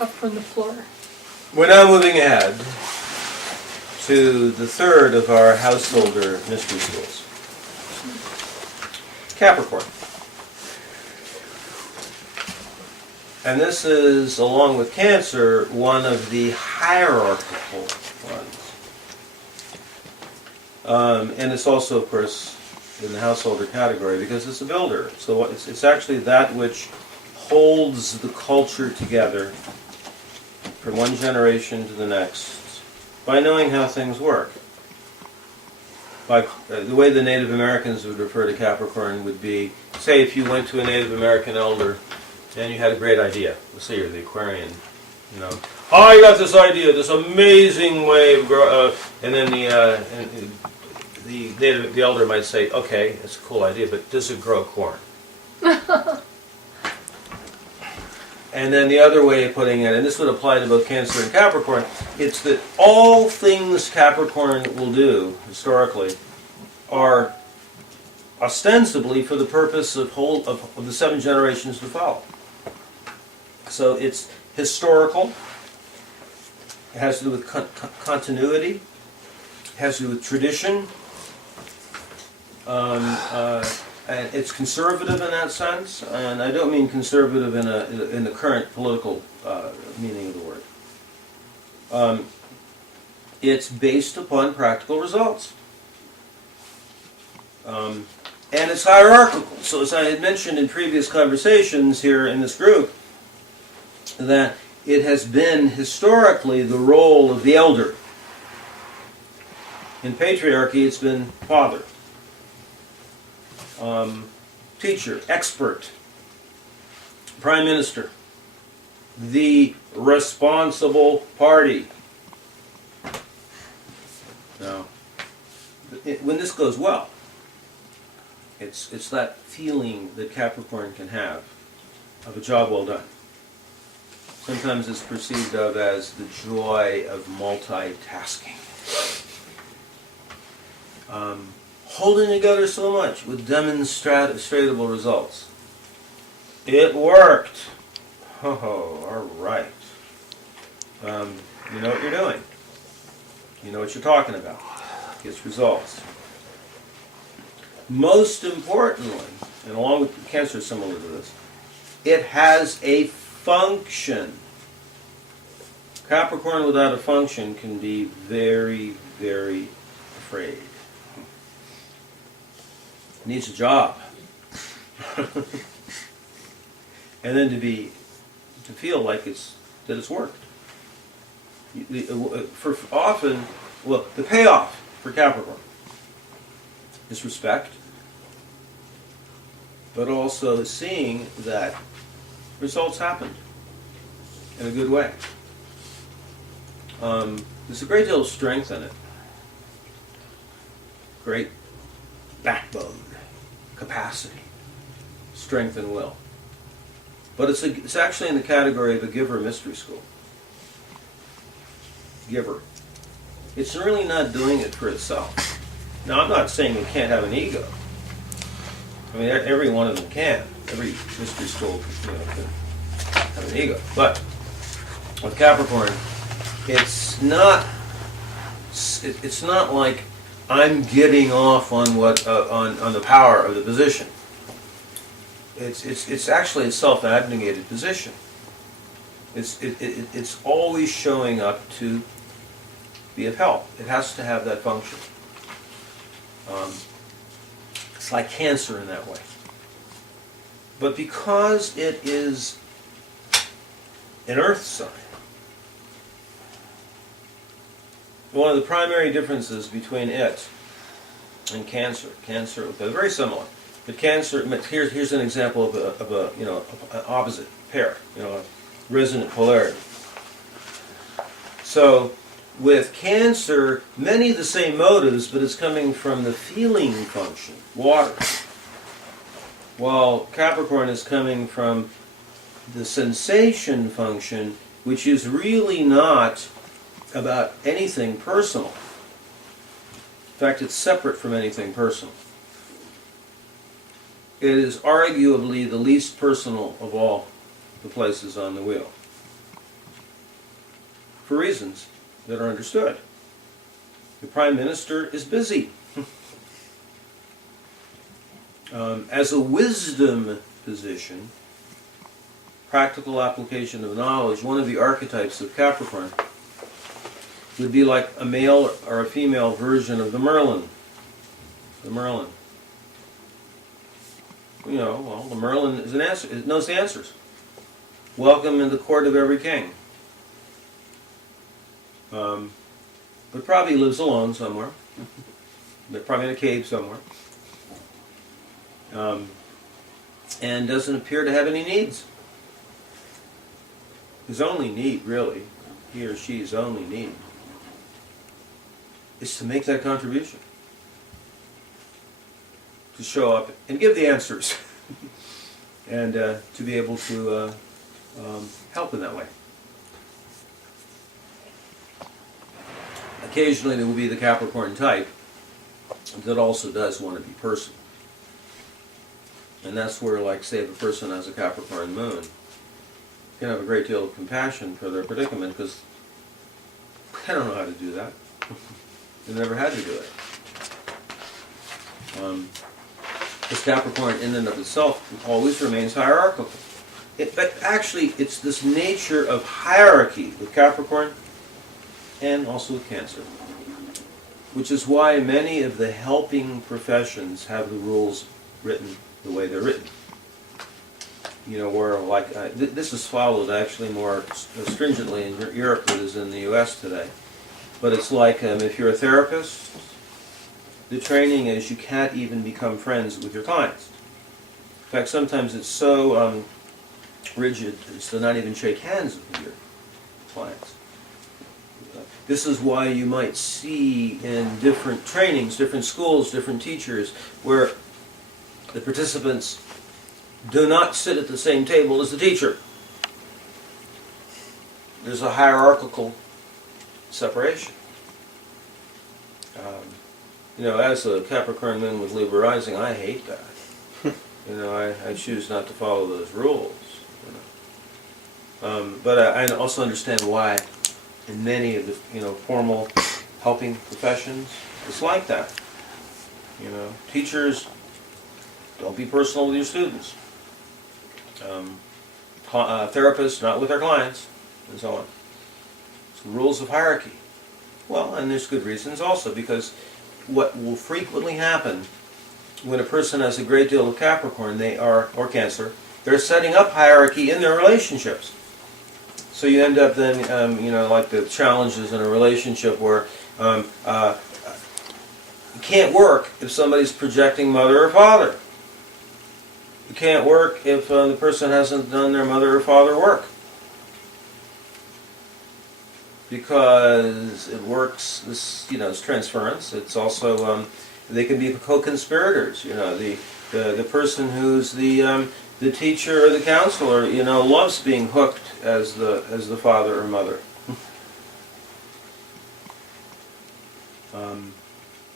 up from the floor. We're now moving ahead to the third of our householder mystery schools. Capricorn. And this is, along with Cancer, one of the hierarchical ones. And it's also, of course, in the householder category because it's a builder. So it's actually that which holds the culture together from one generation to the next by knowing how things work. By, the way the Native Americans would refer to Capricorn would be, say if you went to a Native American elder and you had a great idea. Let's say you're the Aquarian, you know. Oh, I got this idea, this amazing way of growing, and then the elder might say, okay, it's a cool idea, but does it grow corn? And then the other way of putting it, and this would apply to both Cancer and Capricorn, it's that all things Capricorn will do, historically, are ostensibly for the purpose of the 7 generations to follow. So it's historical, it has to do with continuity, it has to do with tradition, and it's conservative in that sense, and I don't mean conservative in the current political meaning of the word. It's based upon practical results. And it's hierarchical. So as I had mentioned in previous conversations here in this group, that it has been historically the role of the elder. In patriarchy, it's been father. Teacher, expert, prime minister, the responsible party. Now, when this goes well, it's that feeling that Capricorn can have of a job well done. Sometimes it's perceived of as the joy of multitasking. Holding together so much with demonstrable results. It worked. Oh, all right. You know what you're doing. You know what you're talking about. Gets results. Most importantly, and along with Cancer similar to this, it has a function. Capricorn without a function can be very, very afraid. Needs a job. And then to feel like it's worked. For often, well, the payoff for Capricorn is respect, but also seeing that results happened in a good way. There's a great deal of strength in it. Great backbone, capacity, strength and will. But it's actually in the category of a giver mystery school. Giver. It's really not doing it for itself. Now, I'm not saying it can't have an ego. I mean, every one of them can. Every mystery school, can have an ego. But with Capricorn, it's not like I'm getting off on on the power of the position. It's actually a self-abnegated position. It's always showing up to be of help. It has to have that function. It's like Cancer in that way. But because it is an earth sign, one of the primary differences between it and Cancer, they're very similar. But Cancer, here's an example of an opposite pair, a resonant polarity. So with Cancer, many of the same motives, but it's coming from the feeling function, water. While Capricorn is coming from the sensation function, which is really not about anything personal. In fact, it's separate from anything personal. It is arguably the least personal of all the places on the wheel. for reasons that are understood. The Prime Minister is busy. As a wisdom position, practical application of knowledge, one of the archetypes of Capricorn would be like a male or a female version of the Merlin. The Merlin. You know, well, the Merlin is an answer. It knows the answers. Welcome in the court of every king. But probably lives alone somewhere. Probably in a cave somewhere. And doesn't appear to have any needs. His only need, really, he or she's only need, is to make that contribution. To show up and give the answers. And to be able to help in that way. Occasionally there will be the Capricorn type that also does want to be personal. And that's where, like, say, if a person has a Capricorn moon, can have a great deal of compassion for their predicament because they don't know how to do that. They never had to do it. Because Capricorn in and of itself always remains hierarchical. But actually, it's this nature of hierarchy with Capricorn and also with Cancer, which is why many of the helping professions have the rules written the way they're written. You know, where, like, this is followed actually more stringently in Europe than it is in the U.S. today. But it's like, if you're a therapist, the training is you can't even become friends with your clients. In fact, sometimes it's so rigid as to not even shake hands with your clients. This is why you might see in different trainings, different schools, different teachers, where the participants do not sit at the same table as the teacher. There's a hierarchical separation. You know, as a Capricorn moon with Libra rising, I hate that. You know, I choose not to follow those rules. You know. But I also understand why in many of the formal helping professions it's like that. You know, teachers, don't be personal with your students. Therapists, not with their clients, and so on. It's rules of hierarchy. Well, and there's good reasons also, because what will frequently happen when a person has a great deal of Capricorn, or Cancer, they're setting up hierarchy in their relationships. So you end up then, like the challenges in a relationship where it can't work if somebody's projecting mother or father. It can't work if the person hasn't done their mother or father work. Because it works, it's transference. It's also, they can be co-conspirators. You know, the person who's the teacher or the counselor, loves being hooked as the father or mother.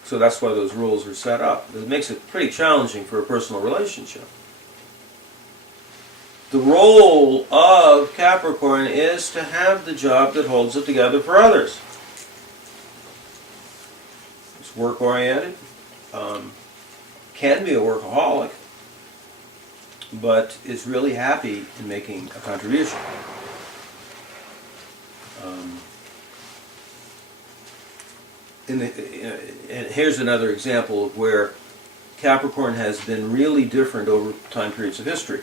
So that's why those rules are set up. It makes it pretty challenging for a personal relationship. The role of Capricorn is to have the job that holds it together for others. It's work-oriented, can be a workaholic, but is really happy in making a contribution. And here's another example of where Capricorn has been really different over time periods of history.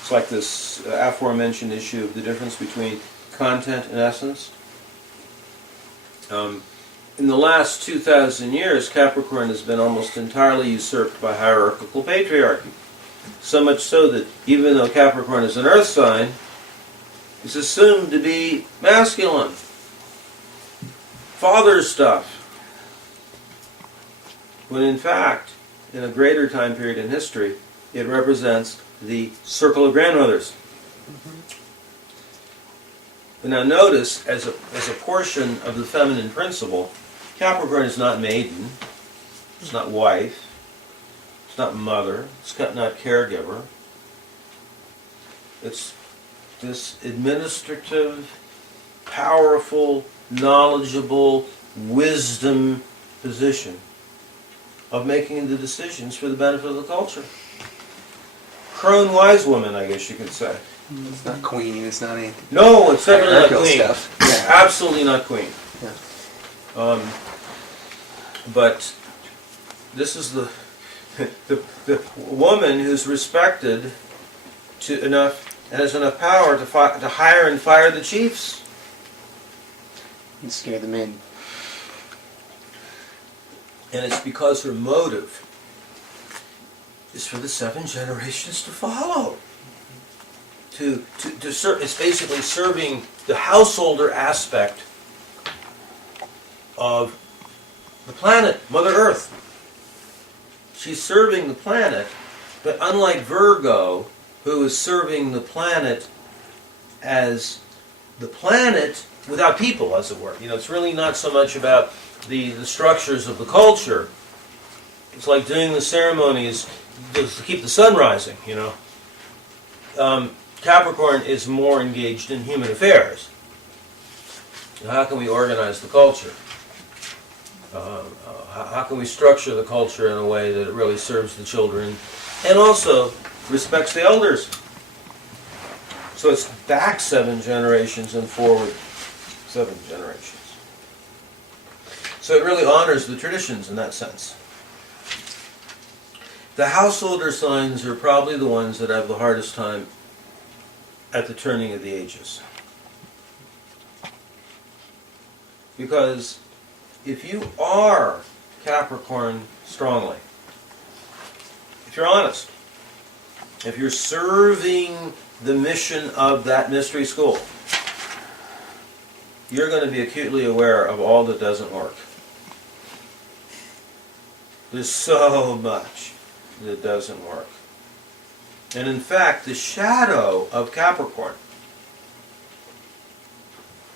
It's like this aforementioned issue of the difference between content and essence. In the last 2,000 years, Capricorn has been almost entirely usurped by hierarchical patriarchy. So much so that even though Capricorn is an earth sign, it's assumed to be masculine. Father stuff. When in fact, in a greater time period in history, it represents the circle of grandmothers. But now notice, as a portion of the feminine principle, Capricorn is not maiden, it's not wife, it's not mother, it's not caregiver. It's this administrative powerful, knowledgeable, wisdom position of making the decisions for the benefit of the culture. Crone wise woman, I guess you could say. It's not queen, it's not anything. No, it's definitely not queen. Stuff. Yeah. Absolutely not queen. Yeah. But this is the woman who's respected to enough and has enough power to hire and fire the chiefs. And scare them in. And it's because her motive is for the 7 generations to follow. To serve, it's basically serving the householder aspect of the planet, Mother Earth. She's serving the planet, but unlike Virgo, who is serving the planet as the planet without people, as it were. You know, it's really not so much about the structures of the culture. It's like doing the ceremonies to keep the sun rising, you know. Capricorn is more engaged in human affairs. How can we organize the culture? How can we structure the culture in a way that it really serves the children and also respects the elders? So it's back 7 generations and forward 7 generations. So it really honors the traditions in that sense. The householder signs are probably the ones that have the hardest time at the turning of the ages. Because if you are Capricorn strongly, if you're honest, if you're serving the mission of that mystery school, you're going to be acutely aware of all that doesn't work. There's so much that doesn't work. And in fact, the shadow of Capricorn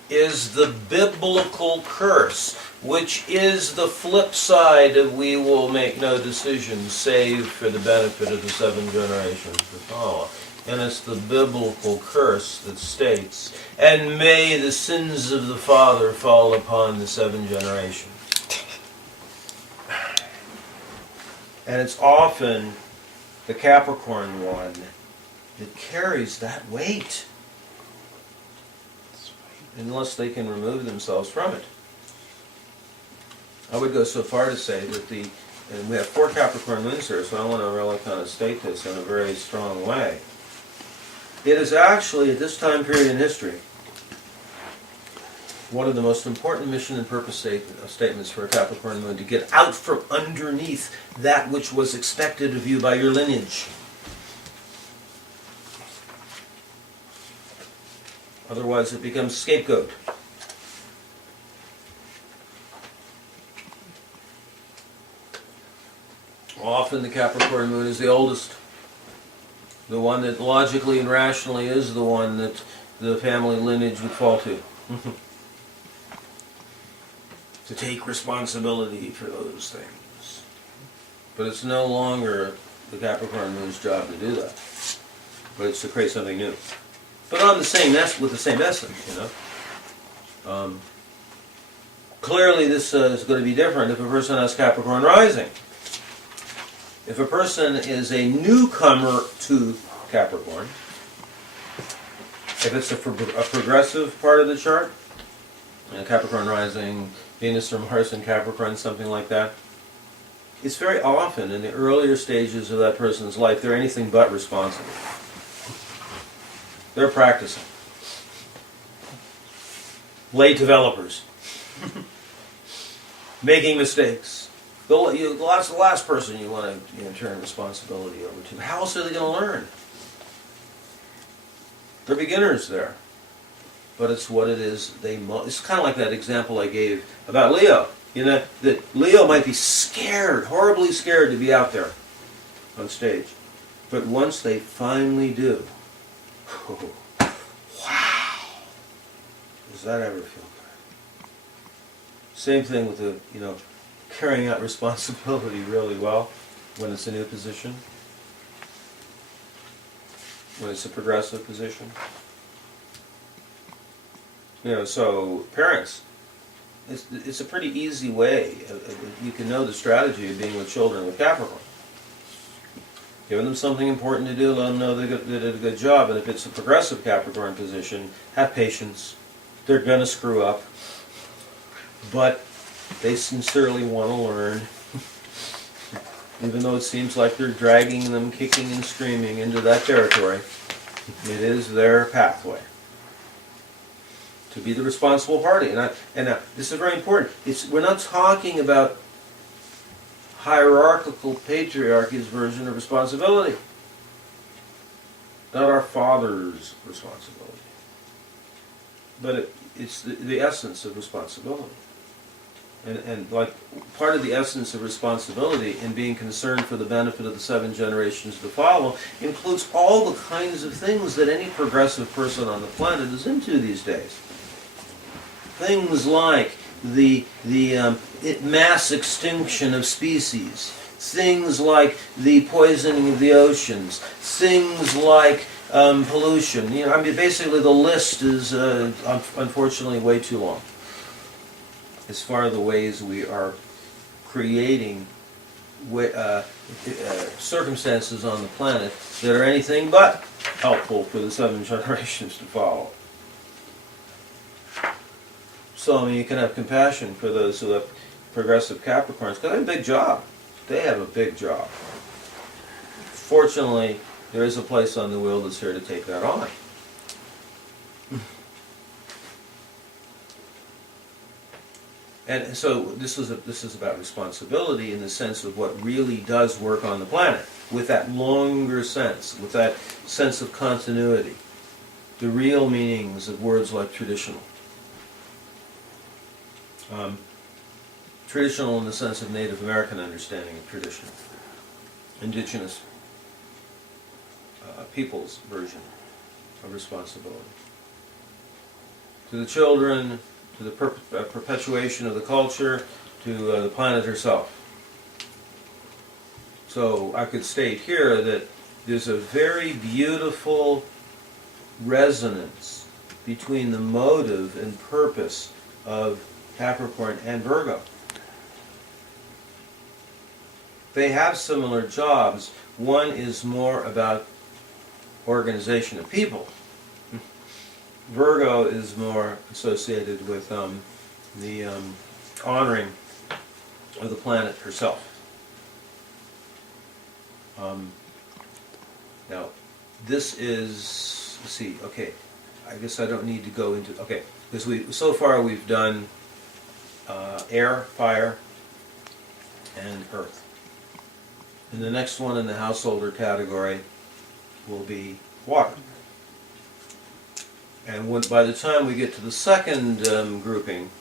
is the biblical curse, which is the flip side of we will make no decisions save for the benefit of the 7 generations to follow. And it's the biblical curse that states, and may the sins of the father fall upon the 7 generations. And it's often the Capricorn one that carries that weight, unless they can remove themselves from it. I would go so far to say that and we have 4 Capricorn moons here, so I want to really kind of state this in a very strong way. It is actually, at this time period in history, one of the most important mission and purpose statements for a Capricorn moon to get out from underneath that which was expected of you by your lineage. Otherwise it becomes scapegoat. Often the Capricorn moon is the oldest. The one that logically and rationally is the one that the family lineage would fall to. To take responsibility for those things. But it's no longer the Capricorn moon's job to do that. But it's to create something new. But on the same with the same essence, you know. Clearly this is going to be different if a person has Capricorn rising. If a person is a newcomer to Capricorn, if it's a progressive part of the chart, Capricorn rising, Venus or Mars in Capricorn, something like that, it's very often in the earlier stages of that person's life, they're anything but responsible. They're practicing. Late developers. Making mistakes. That's the last person you want to turn responsibility over to. How else are they going to learn? They're beginners there. But it's what it is. It's kind of like that example I gave about Leo. You know, that Leo might be scared, horribly scared to be out there on stage. But once they finally do, oh, wow, does that ever feel good? Same thing with the, carrying out responsibility really well when it's a new position, when it's a progressive position. So parents, it's a pretty easy way. You can know the strategy of being with children with Capricorn. Giving them something important to do, let them know they did a good job. And if it's a progressive Capricorn position, have patience. They're going to screw up. But they sincerely want to learn. Even though it seems like they're dragging them, kicking and screaming into that territory, it is their pathway to be the responsible party. And this is very important. We're not talking about hierarchical patriarchy's version of responsibility. Not our father's responsibility. But it's the essence of responsibility. And like part of the essence of responsibility in being concerned for the benefit of the 7 generations to follow includes all the kinds of things that any progressive person on the planet is into these days. Things like the mass extinction of species, things like the poisoning of the oceans, things like pollution. Basically the list is unfortunately way too long. As far as the ways we are creating circumstances on the planet that are anything but helpful for the 7 generations to follow. So, you can have compassion for those who have progressive Capricorns, because they have a big job. They have a big job. Fortunately, there is a place on the wheel that's here to take that on. And so this is about responsibility in the sense of what really does work on the planet, with that longer sense, with that sense of continuity, the real meanings of words like traditional. Traditional in the sense of Native American understanding of tradition, indigenous people's version of responsibility. To the children, to the perpetuation of the culture, to the planet herself. So I could state here that there's a very beautiful resonance between the motive and purpose of Capricorn and Virgo. They have similar jobs. One is more about organization of people. Virgo is more associated with the honoring of the planet herself. Now, this is, let's see, okay, I guess I don't need to go into, okay, because so far we've done air, fire, and earth. And the next one in the householder category will be water. And by the time we get to the second grouping,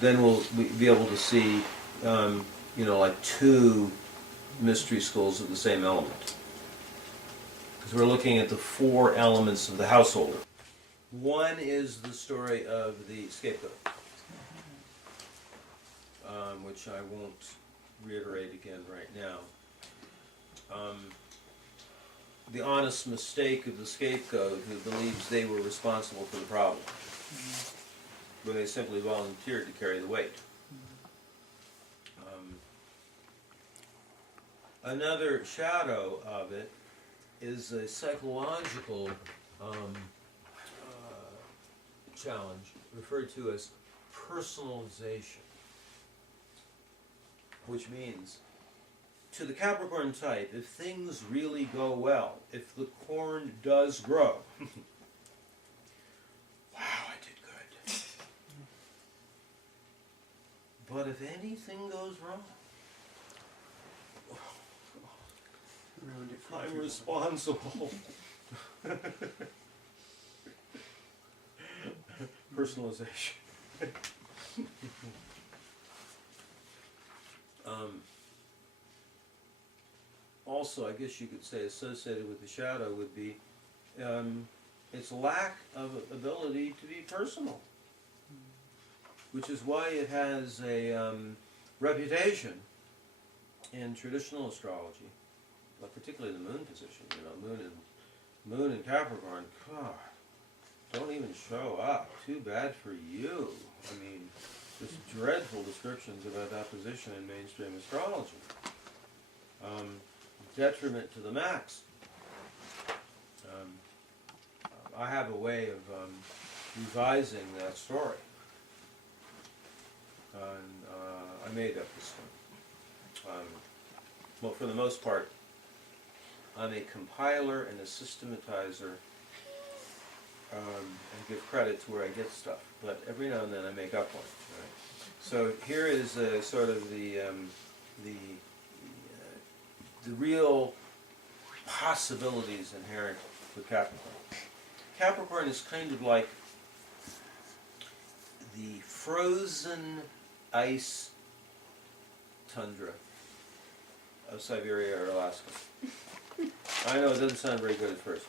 then we'll be able to see, like 2 mystery schools of the same element. Because we're looking at the 4 elements of the householder. One is the story of the scapegoat, which I won't reiterate again right now. The honest mistake of the scapegoat who believes they were responsible for the problem, when they simply volunteered to carry the weight. Another shadow of it is a psychological challenge referred to as personalization, which means to the Capricorn type, if things really go well, if the corn does grow, wow, I did good. But if anything goes wrong, I'm responsible. Personalization. Also, I guess you could say associated with the shadow would be its lack of ability to be personal, which is why it has a reputation in traditional astrology, particularly the moon position. Moon in Capricorn, God, don't even show up. Too bad for you. I mean, just dreadful descriptions about that position in mainstream astrology. Detriment to the max. I have a way of revising that story. And I made up this one. Well, for the most part, I'm a compiler and a systematizer, and give credit to where I get stuff. But every now and then I make up one. Right? So here is sort of the real possibilities inherent with Capricorn. Capricorn is kind of like the frozen ice tundra of Siberia or Alaska. I know it doesn't sound very good at first.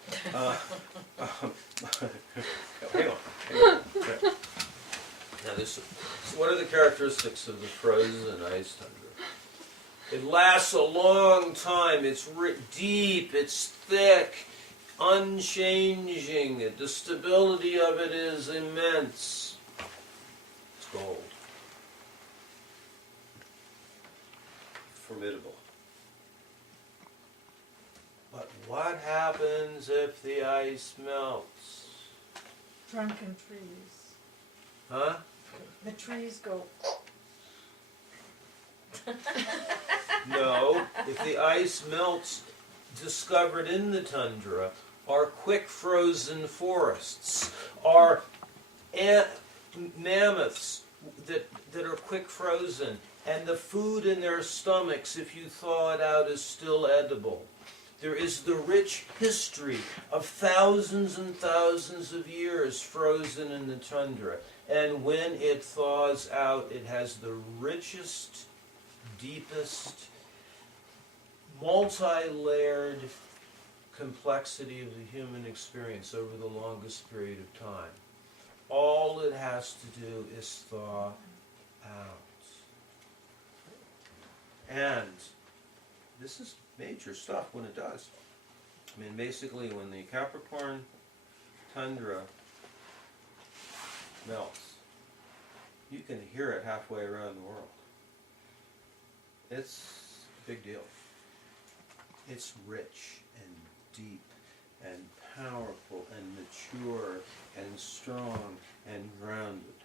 Hang on. Now, what are the characteristics of the frozen ice tundra? It lasts a long time. It's deep. It's thick, unchanging. The stability of it is immense. It's gold. Formidable. But what happens if the ice melts? Drunken trees. Huh? The trees go. No. If the ice melts, discovered in the tundra are quick frozen forests, are mammoths that are quick frozen, and the food in their stomachs, if you thaw it out, is still edible. There is the rich history of thousands and thousands of years frozen in the tundra. And when it thaws out, it has the richest, deepest, multi-layered complexity of the human experience over the longest period of time. All it has to do is thaw out. And this is major stuff when it does. I mean, basically, when the Capricorn tundra melts, you can hear it halfway around the world. It's a big deal. It's rich and deep and powerful and mature and strong and grounded.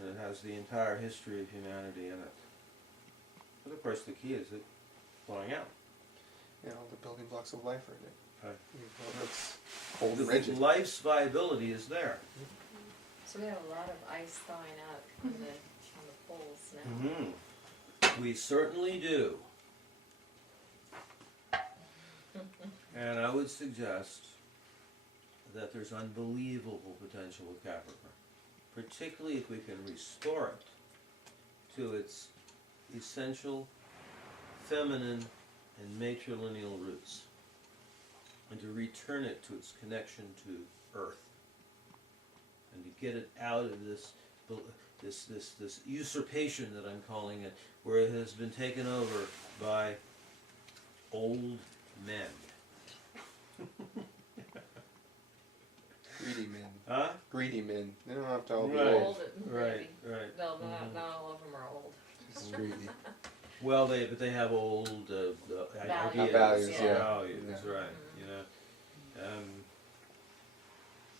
And it has the entire history of humanity in it. But of course the key is it flowing out. Yeah, all the building blocks of life are in it. Right. It's cold and The rigid. life's viability is there. So we have a lot of ice thawing out on the poles now. Mm-hmm. We certainly do. And I would suggest that there's unbelievable potential with Capricorn, particularly if we can restore it to its essential feminine and matrilineal roots, and to return it to its connection to Earth, and to get it out of this usurpation that I'm calling it, where it has been taken over by old men. Greedy men. Huh? Greedy men. They don't have to all be Right. old. Right, right. No, not all of them are old. Just greedy. Well, they have old ideas, Values, yeah. values, Yeah. right? You know,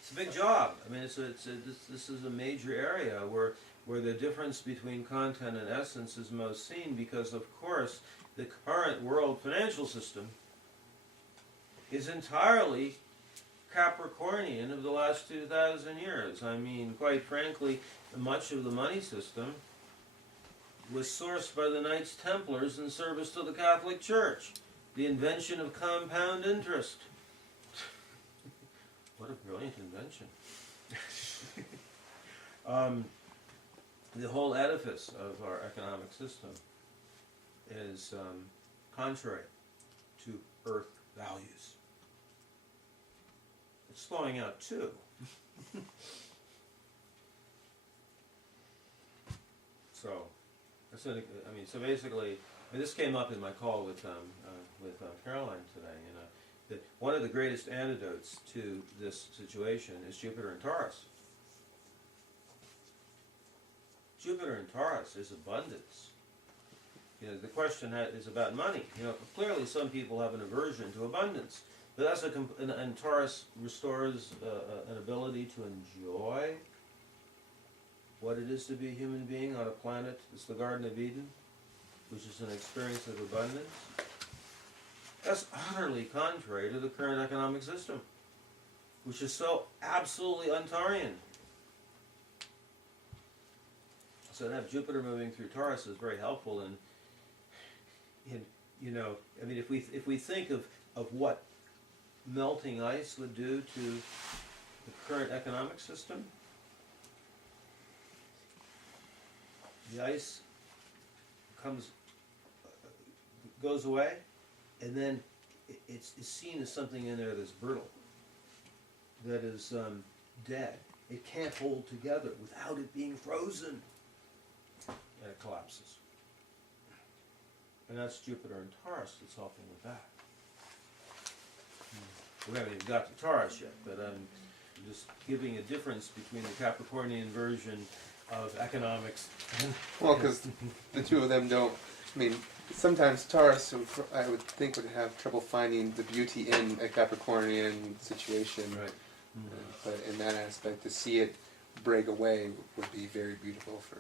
it's a big job. I mean, this is a major area where the difference between content and essence is most seen, because of course the current world financial system is entirely Capricornian of the last 2,000 years. I mean, quite frankly, much of the money system was sourced by the Knights Templars in service to the Catholic Church. The invention of compound interest. What a brilliant invention. The whole edifice of our economic system is contrary to Earth values. It's flowing out too. So basically, this came up in my call with Caroline today. You know, that one of the greatest antidotes to this situation is Jupiter in Taurus. Jupiter in Taurus is abundance. You know, the question is about money. You know, clearly some people have an aversion to abundance, but that's and Taurus restores an ability to enjoy what it is to be a human being on a planet. It's the Garden of Eden, which is an experience of abundance. That's utterly contrary to the current economic system, which is so absolutely un-Taurian. So to have Jupiter moving through Taurus is very helpful in you know, I mean, if we think of what melting ice would do to the current economic system, the ice goes away, and then it's seen as something in there that's brittle, that is dead. It can't hold together without it being frozen, and it collapses. And that's Jupiter in Taurus that's helping with that. We haven't even got to Taurus yet, but I'm just giving a difference between the Capricornian version of economics. Well, because the two of them don't. I mean, sometimes Taurus, I would think, would have trouble finding the beauty in a Capricornian situation. Right. But in that aspect, to see it break away would be very beautiful for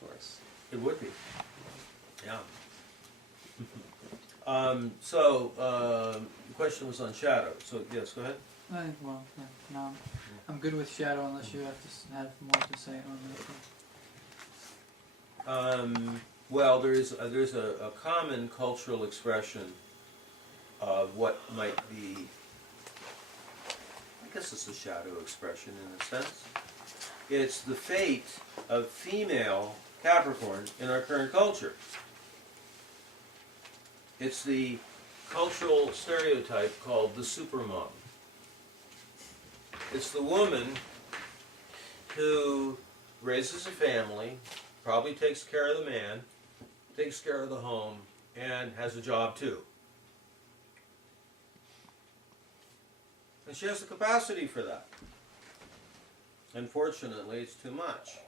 Taurus. It would be. Yeah. The question was on shadow. So yes, go ahead. Well, yeah, no, I'm good with shadow unless you have to have more to say on that. Well, there's a common cultural expression of what might be, I guess it's a shadow expression in a sense. It's the fate of female Capricorn in our current culture. It's the cultural stereotype called the supermom. It's the woman who raises a family, probably takes care of the man, takes care of the home, and has a job too. And she has the capacity for that. Unfortunately, it's too much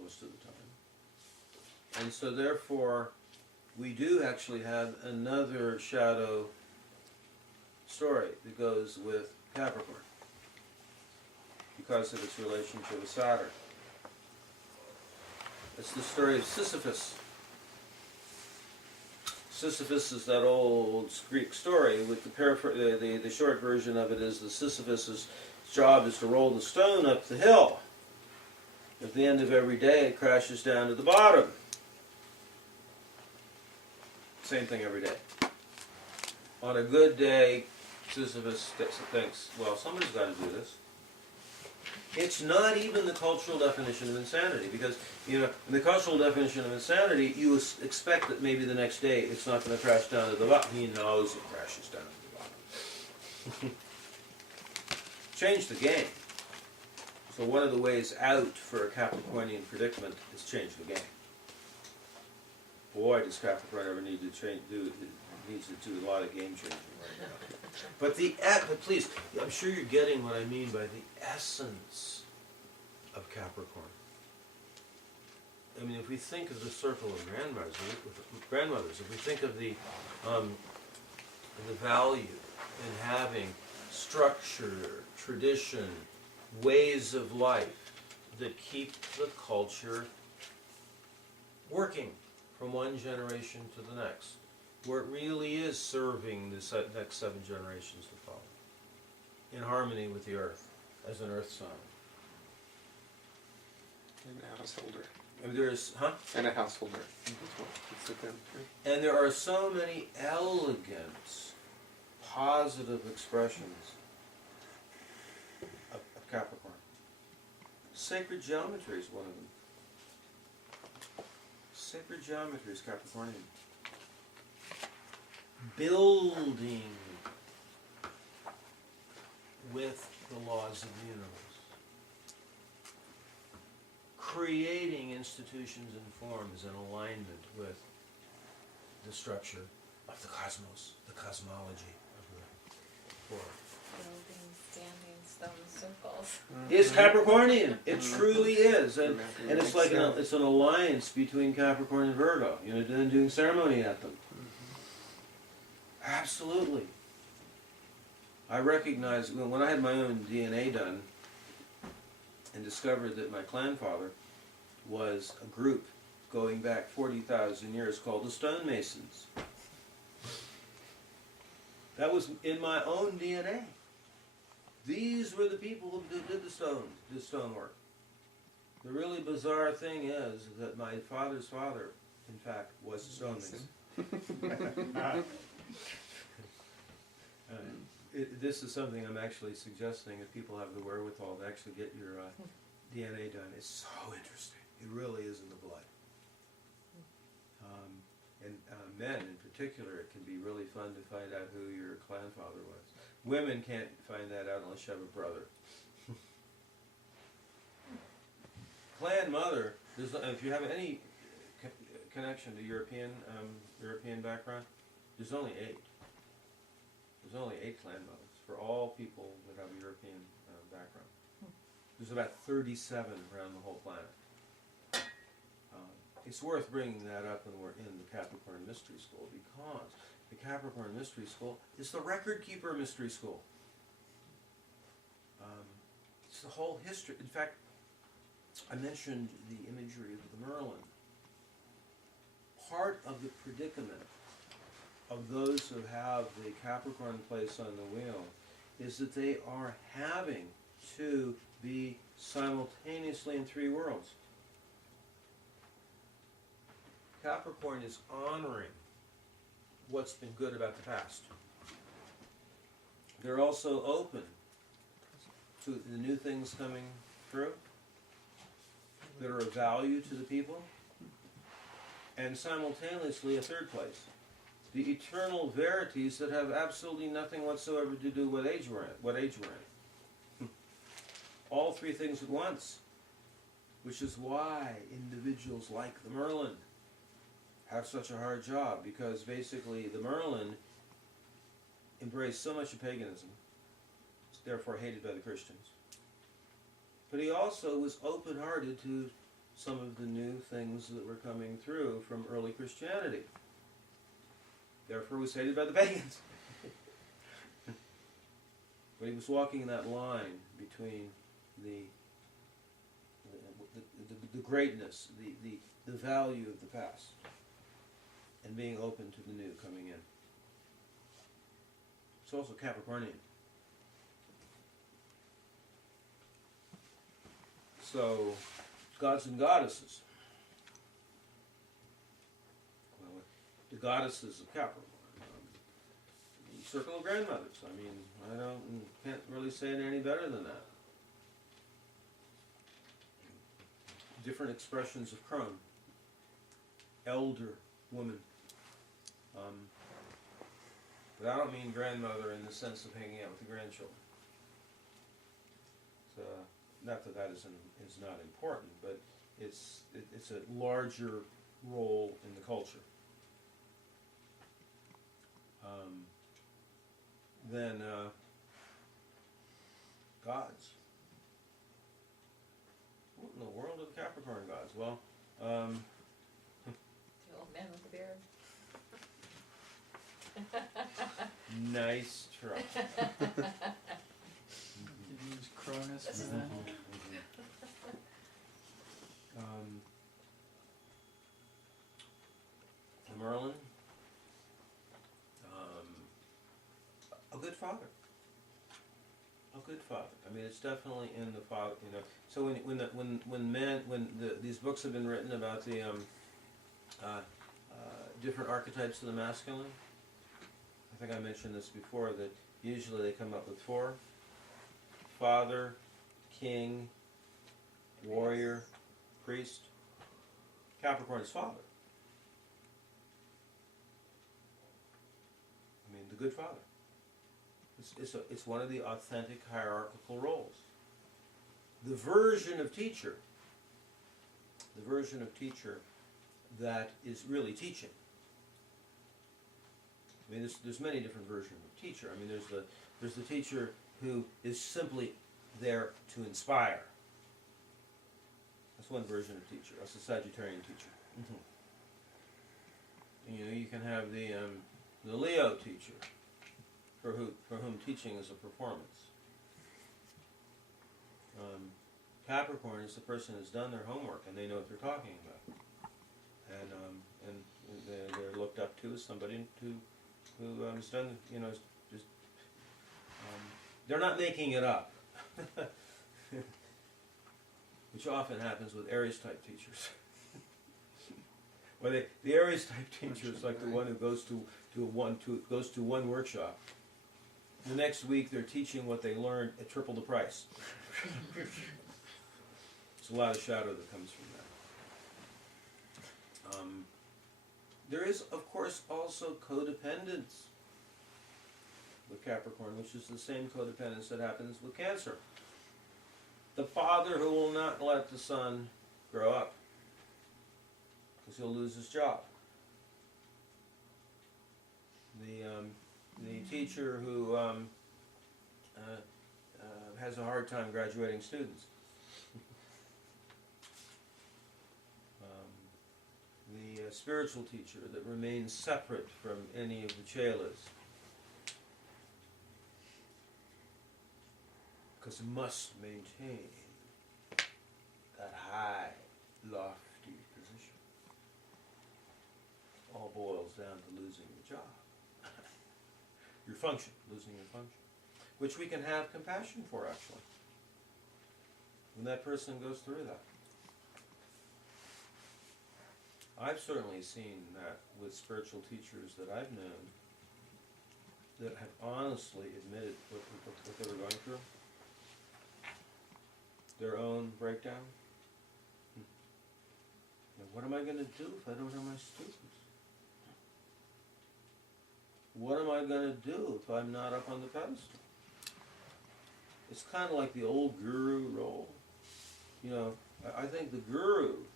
most of the time. And so therefore, we do actually have another shadow story that goes with Capricorn because of its relationship with Saturn. It's the story of Sisyphus. Sisyphus is that old Greek story with the short version of it is that Sisyphus's job is to roll the stone up the hill. At the end of every day, it crashes down to the bottom. Same thing every day. On a good day, Sisyphus thinks, well, somebody's got to do this. It's not even the cultural definition of insanity, because, you know, in the cultural definition of insanity, you expect that maybe the next day it's not going to crash down to the bottom. He knows it crashes down to the bottom. Change the game. So one of the ways out for a Capricornian predicament is change the game. Boy, does Capricorn ever need to needs to do a lot of game changing right now. But please, I'm sure you're getting what I mean by the essence of Capricorn. I mean, if we think of the circle of grandmothers, if we think of the value in having structure, tradition, ways of life that keep the culture working from one generation to the next, where it really is serving the next 7 generations to follow, in harmony with the earth, as an earth sign. And a householder. And there's, And a householder. And there are so many elegant, positive expressions of Capricorn. Sacred geometry is one of them. Sacred geometry is Capricornian. Building with the laws of the universe. Creating institutions and forms in alignment with the structure of the cosmos, the cosmology of the world. Building standing stone circles. It's Capricornian. It truly is, and Matthew it's makes like sense. it's an alliance between Capricorn and Virgo. You know, then doing ceremony at them. Absolutely. I recognize when I had my own DNA done and discovered that my clan father was a group going back 40,000 years called the Stonemasons. That was in my own DNA. These were the people who did the stonework. The really bizarre thing is that my father's father, in fact, was a stonemason. This is something I'm actually suggesting if people have the wherewithal to actually get your DNA done. It's so interesting. It really is in the blood. And men in particular, it can be really fun to find out who your clan father was. Women can't find that out unless you have a brother. Clan mother, if you have any connection to European background, there's only 8. There's only 8 clan mothers for all people that have a European background. There's about 37 around the whole planet. It's worth bringing that up when we're in the Capricorn Mystery School, because the Capricorn Mystery School is the record keeper mystery school. It's the whole history. In fact, I mentioned the imagery of the Merlin. Part of the predicament of those who have the Capricorn place on the wheel is that they are having to be simultaneously in 3 worlds. Capricorn is honoring what's been good about the past. They're also open to the new things coming through that are of value to the people, and simultaneously a 3rd place. The eternal verities that have absolutely nothing whatsoever to do with what age we're in. All 3 things at once, which is why individuals like the Merlin have such a hard job, because basically the Merlin embraced so much of paganism, therefore hated by the Christians. But he also was open-hearted to some of the new things that were coming through from early Christianity. Therefore was hated by the pagans. But he was walking that line between the greatness, the value of the past, and being open to the new coming in. It's also Capricornian. So, gods and goddesses. Well, the goddesses of Capricorn. The circle of grandmothers. I mean, can't really say it any better than that. Different expressions of crone. Elder woman. But I don't mean grandmother in the sense of hanging out with the grandchildren. So, not that that is not important, but it's a larger role in the culture than gods. What in the world are the Capricorn gods? Well, The old man with the beard. nice try. Did you use Cronus for that? The Merlin, a good father. A good father. I mean, it's definitely in the father. You know, so when these books have been written about the different archetypes of the masculine, I think I mentioned this before, that usually they come up with 4: father, king, warrior, priest. Capricorn is father. I mean, the good father. It's one of the authentic hierarchical roles. The version of teacher that is really teaching, I mean, there's many different versions of teacher. I mean, there's the teacher who is simply there to inspire. That's one version of teacher. That's a Sagittarian teacher. And, you know, you can have the Leo teacher, for whom teaching is a performance. Capricorn is the person who's done their homework and they know what they're talking about, and they're looked up to as somebody who has done, you know, just they're not making it up, which often happens with Aries type teachers. Well, the Aries type teacher is like the one who goes to one workshop. The next week they're teaching what they learned at triple the price. There's a lot of shadow that comes from that. There is, of course, also codependence with Capricorn, which is the same codependence that happens with Cancer. The father who will not let the son grow up because he'll lose his job. The teacher who has a hard time graduating students. The spiritual teacher that remains separate from any of the chelas because it must maintain that high, lofty position. All boils down to losing your job. Your function, losing your function. Which we can have compassion for, actually, when that person goes through that. I've certainly seen that with spiritual teachers that I've known that have honestly admitted what they were going through, their own breakdown. And what am I going to do if I don't have my students? What am I going to do if I'm not up on the pedestal? It's kind of like the old guru role. You know, I think the guru,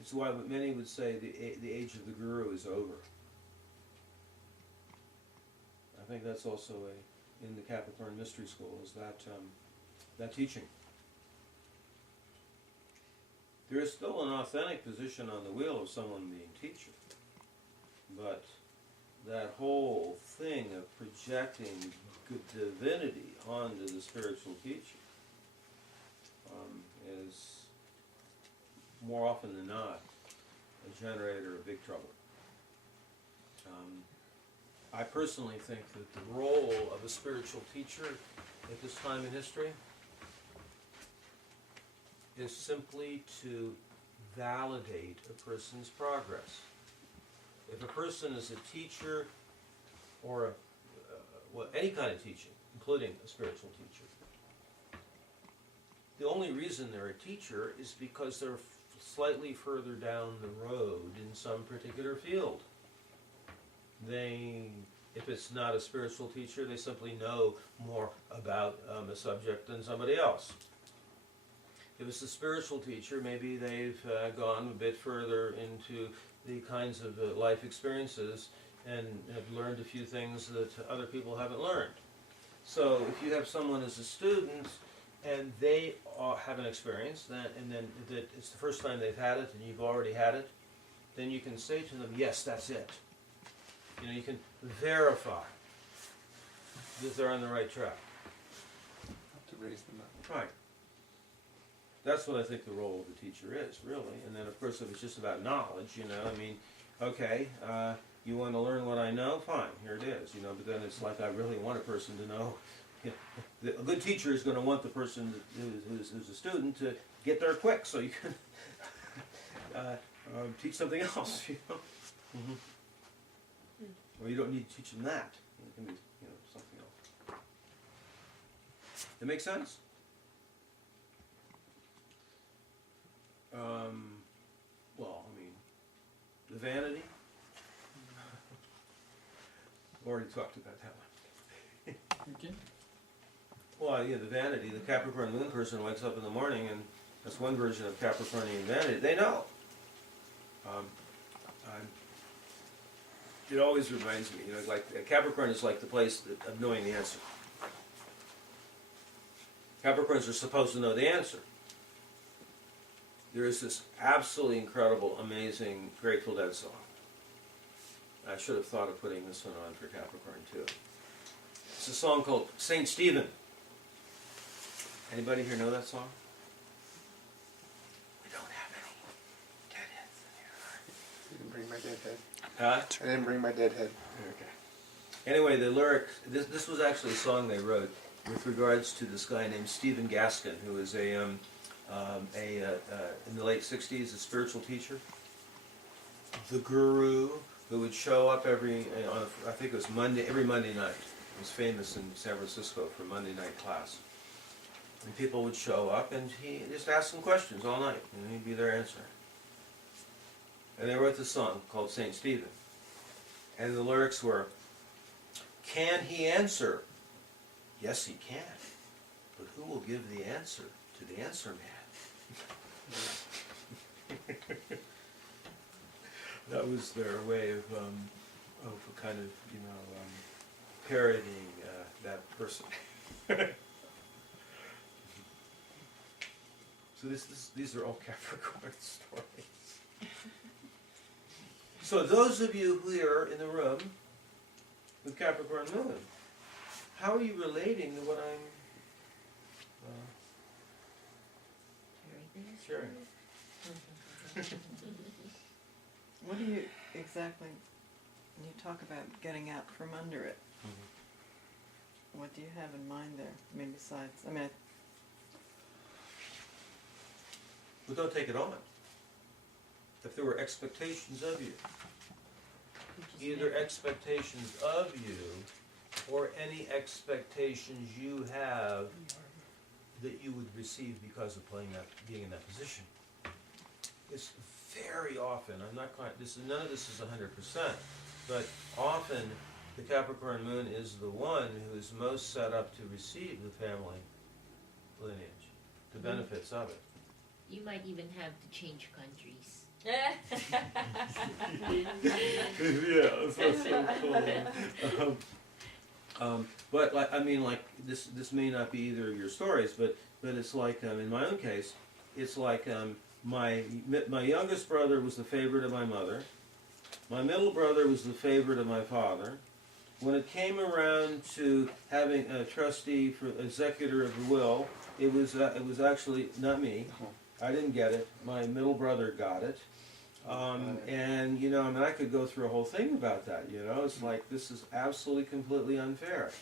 it's why many would say the age of the guru is over. I think that's also in the Capricorn Mystery School, is that teaching. There is still an authentic position on the wheel of someone being teacher, but that whole thing of projecting good divinity onto the spiritual teacher is more often than not a generator of big trouble. I personally think that the role of a spiritual teacher at this time in history is simply to validate a person's progress. If a person is a teacher or well, any kind of teaching, including a spiritual teacher, the only reason they're a teacher is because they're slightly further down the road in some particular field. If it's not a spiritual teacher, they simply know more about a subject than somebody else. If it's a spiritual teacher, maybe they've gone a bit further into the kinds of life experiences and have learned a few things that other people haven't learned. So if you have someone as a student and they have an experience, and then it's the first time they've had it and you've already had it, then you can say to them, yes, that's it. You know, you can verify that they're on the right track. Have to raise them up. Right. That's what I think the role of the teacher is, really. And then, of course, if it's just about knowledge, you know, I mean, okay, you want to learn what I know? Fine, here it is, you know, but then it's like I really want a person to know. You know, a good teacher is going to want the person who's a student to get there quick so you can teach something else, you know. Mm-hmm. Or you don't need to teach them that. It can be, you know, something else. That makes sense? Well, I mean, the vanity. We already talked about that one. Okay. Well, yeah, the vanity. The Capricorn moon person wakes up in the morning, and that's one version of Capricornian vanity. They know. it always reminds me, like Capricorn is like the place of knowing the answer. Capricorns are supposed to know the answer. There is this absolutely incredible, amazing Grateful Dead song. I should have thought of putting this one on for Capricorn too. It's a song called Saint Stephen. Anybody here know that song? We don't have any deadheads in I didn't bring my dead head. here. Huh? I didn't bring my dead head. Okay. Anyway, the lyrics, this was actually a song they wrote with regards to this guy named Stephen Gaskin, who was in the late 60s, a spiritual teacher. The guru who would show up I think it was every Monday night. He was famous in San Francisco for Monday night class. And people would show up and he just asked them questions all night, and he'd be there answering. And they wrote this song called Saint Stephen. And the lyrics were, "Can he answer? Yes, he can. But who will give the answer to the answer man?" That was their way of kind of, parodying that person. So these are all Capricorn stories. So those of you who are in the room with Capricorn Moon, how are you relating to what I'm sharing? What do you exactly, when you talk about getting out from under it, what do you have in mind there? I mean, besides, But don't take it on. If there were expectations of you, either expectations of you or any expectations you have that you would receive because of being in that position. It's very often, none of this is 100%, but often the Capricorn Moon is the one who is most set up to receive the family lineage, the benefits of it. You might even have to change countries. Yeah, that's so cool. But this may not be either of your stories, but it's like in my own case, it's like my youngest brother was the favorite of my mother. My middle brother was the favorite of my father. When it came around to having a trustee for executor of the will, it was actually not me. I didn't get it. My middle brother got it. And I could go through a whole thing about that. It's like, this is absolutely completely unfair,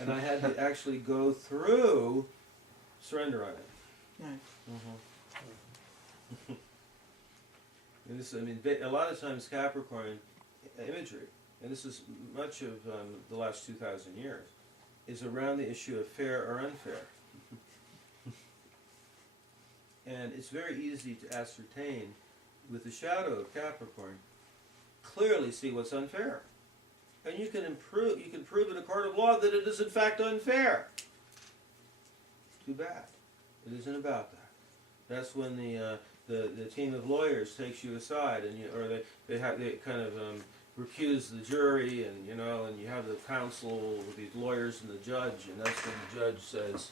and I had to actually go through surrender on it. Right. And this, a lot of times Capricorn imagery, and this is much of the last 2,000 years, is around the issue of fair or unfair. And it's very easy to ascertain with the shadow of Capricorn, clearly see what's unfair. And you can prove in a court of law that it is in fact unfair. Too bad. It isn't about that. That's when the team of lawyers takes you aside, and they kind of recuse the jury, and and you have the counsel with the lawyers and the judge, and that's when the judge says,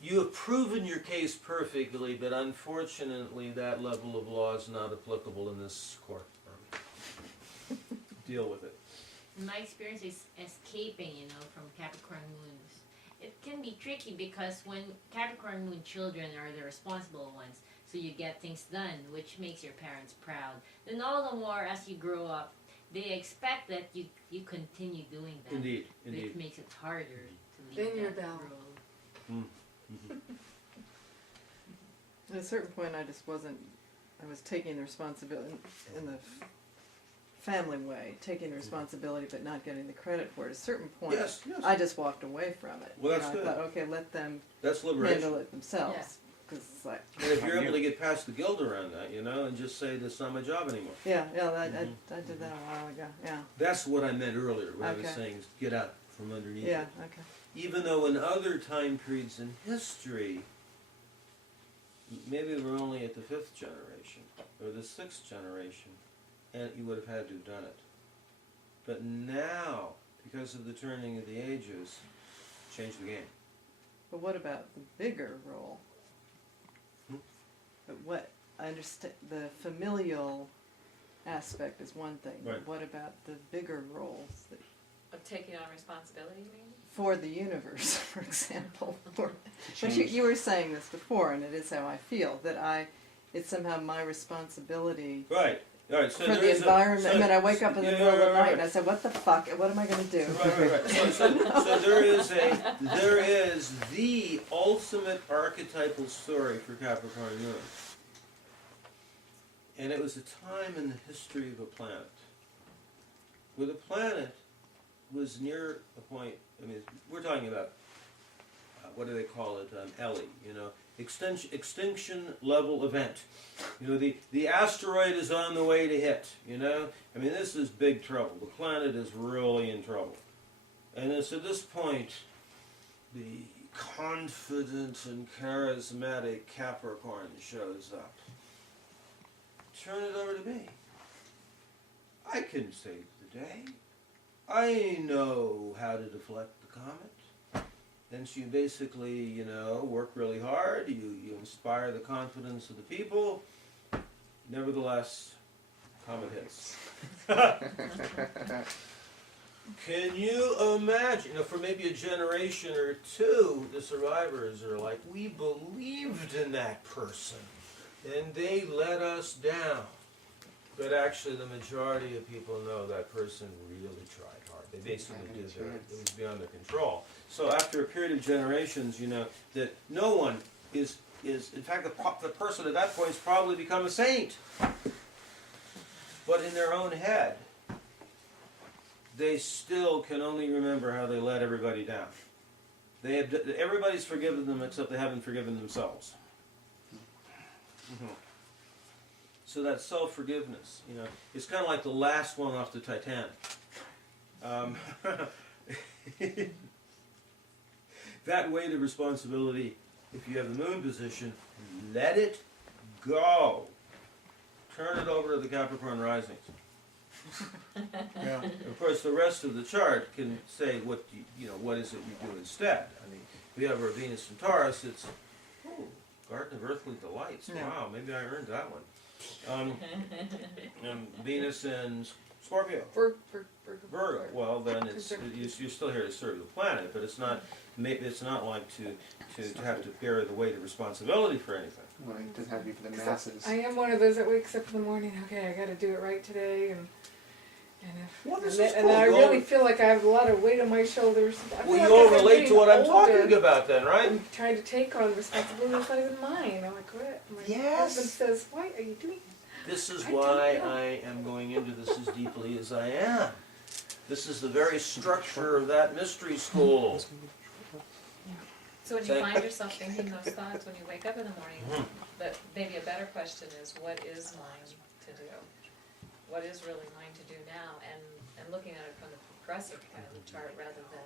"You have proven your case perfectly, but unfortunately that level of law is not applicable in this court." Deal with it. My experience is escaping, from Capricorn moons. It can be tricky because when Capricorn moon children are the responsible ones, so you get things done, which makes your parents proud. Then all the more as you grow up, they expect that you continue doing that. Indeed. Which makes it harder to leave Ding your that bell. road. At a certain point, I was taking the responsibility in the family way, taking the responsibility but not getting the credit for it. At a certain point, Yes. I just walked away from it. Well, that's I good. thought, okay, let them That's liberation. handle it themselves. Because it's like, And if you're able to get past the guilt around that, and just say, that's not my job anymore. I did that a while ago, yeah. That's what I meant earlier, when I was Okay. saying, is get out from underneath it. Yeah, okay. Even though in other time periods in history, maybe we're only at the 5th generation, or the 6th generation, and you would have had to have done it. But now, because of the turning of the ages, changed the game. But what about the bigger role? Hmm? But what, I understand, the familial aspect is one thing, Right. but what about the bigger roles that, Of taking on responsibility, you mean? for the universe, for example? But Change. you were saying this before, and it is how I feel, that it's somehow my responsibility Right. All right. So for there the is environment. so- I mean, I wake up in the yeah, middle of the right, night right. and I say, what the fuck? What am I going to do? Right. So there is the ultimate archetypal story for Capricorn Moon. And it was a time in the history of a planet where the planet was near a point, I mean, we're talking about, what do they call it, Ellie, extinction level event. The asteroid is on the way to hit, I mean, this is big trouble. The planet is really in trouble. And it's at this point, the confident and charismatic Capricorn shows up. Turn it over to me. I can save the day. I know how to deflect the comet. And so you basically, work really hard. You inspire the confidence of the people. Nevertheless, comet hits. Can you imagine, for maybe a generation or two, the survivors are like, we believed in that person, and they let us down. But actually, the majority of people know that person really tried hard. They basically did it was beyond their control. So after a period of generations, that no one is in fact, the person at that point has probably become a saint. But in their own head, they still can only remember how they let everybody down. Everybody's forgiven them except they haven't forgiven themselves. Mm-hmm. So that self-forgiveness, it's kind of like the last one off the Titanic. That weight of responsibility, if you have the moon position, let it go. Turn it over to the Capricorn risings. Yeah. Of course, the rest of the chart can say what what is it you do instead. I mean, if you have our Venus in Taurus, it's Garden of Earthly Delights. Yeah. Wow, maybe I earned that one. Venus in Scorpio. Virgo. Well, then you're still here to serve the planet, but it's not like to have to bear the weight of responsibility for anything. Well, it doesn't have to be for the masses. I am one of those that wakes up in the morning. Okay, I got to do it right today, and Well, this and, is and cool. I You all- really feel like I have a lot of weight on my shoulders. I feel Well, like you all as I'm relate to getting what I'm older, talking about, then, right? I'm trying to take on responsibility that's not even mine. I'm like, what? My Yes. husband says, "Why are you doing This is I why don't know. I am going into this as deeply as I am. This is the very structure of that mystery school. So when you find yourself thinking those thoughts when you wake up in the morning, but maybe a better question is, what is mine to do? What is really mine to do now? And looking at it from the progressive kind of the chart rather than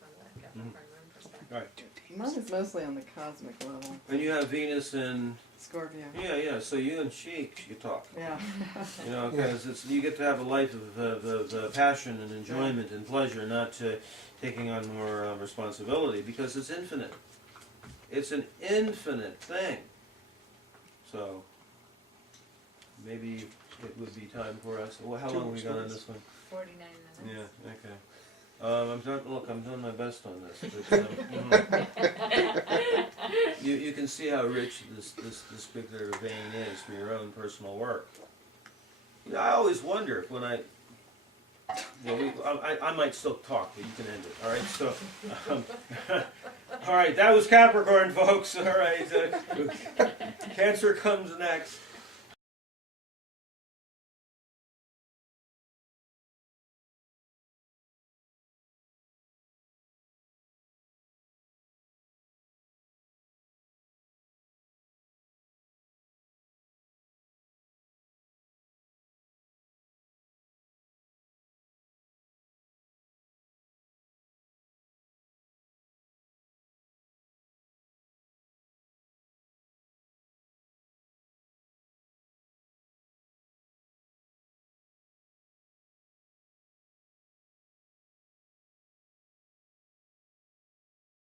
from the Capricorn moon perspective. Right. Mine is mostly on the cosmic level. And you have Venus in, Scorpio. yeah, so you and she talk. Yeah. Because you get to have a life of passion and enjoyment and pleasure, not taking on more responsibility, because it's infinite. It's an infinite thing. So maybe it would be time for us. Well, how long have we got on this one? 49 minutes. Yeah. Okay. I'm doing my best on this. But, you can see how rich this particular vein is for your own personal work. I always wonder if when I might still talk, but you can end it. All right. So, all right. That was Capricorn, folks. All right. Cancer comes next.